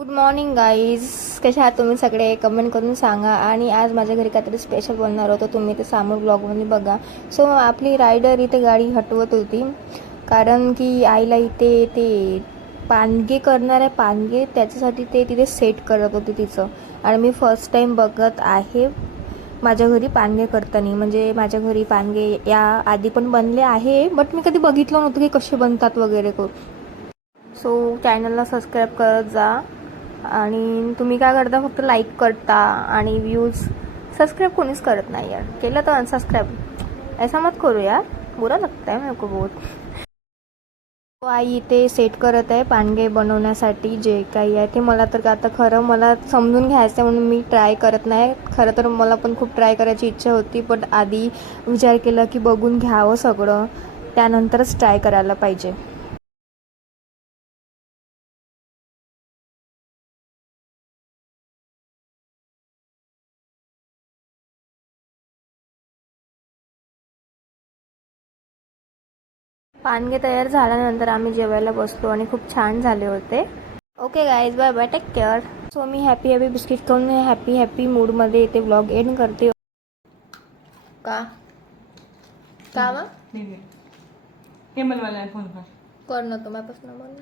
Good morning guys कशा आहात तुम्ही? सगळे कमेंट करून सांगा. आणि आज माझ्या घरी काहीतरी स्पेशल बोलणार होतं. तुम्ही ते समोर ब्लॉगमध्ये बघा. सो आपली रायडर इथे गाडी हटवत होती. कारण की आईला इथे ते पानगे करणार आहे पानगे त्याच्यासाठी ते तिथे सेट करत होते तिचं. आणि मी फर्स्ट टाईम बघत आहे माझ्या घरी पानगे करताना. म्हणजे माझ्या घरी पानगे या आधी पण बनले आहे बट मी कधी बघितलं नव्हतं की कसे बनतात वगैरे. करून सो चॅनलला सबस्क्राईब करत जा. आणि तुम्ही काय करता फक्त लाईक करता आणि व्ह्यूज सबस्क्राईब कोणीच करत नाही यार. केलं तर अनसबस्क्राईब ऐसा मत करू यार. बुरा लगता है मेरे को बहुत. आई इथे सेट करत आहे पानगे बनवण्यासाठी जे काही आहे ते मला तर आता खरं मला समजून घ्यायचं आहे म्हणून मी ट्राय करत नाही. खरं तर मला पण खूप ट्राय करायची इच्छा होती पण आधी विचार केला की बघून घ्यावं सगळं. त्यानंतरच ट्राय करायला पाहिजे. पानगे तयार झाल्यानंतर आम्ही जेवायला बसलो आणि खूप छान झाले होते. Okay guys bye bye take care so मी हॅपी हॅपी बिस्किट खाऊन हॅपी हॅपी मूडमध्ये इथे ब्लॉग एंड करते. का? का मग फोन कर. कर ना तुम्हापासून बोल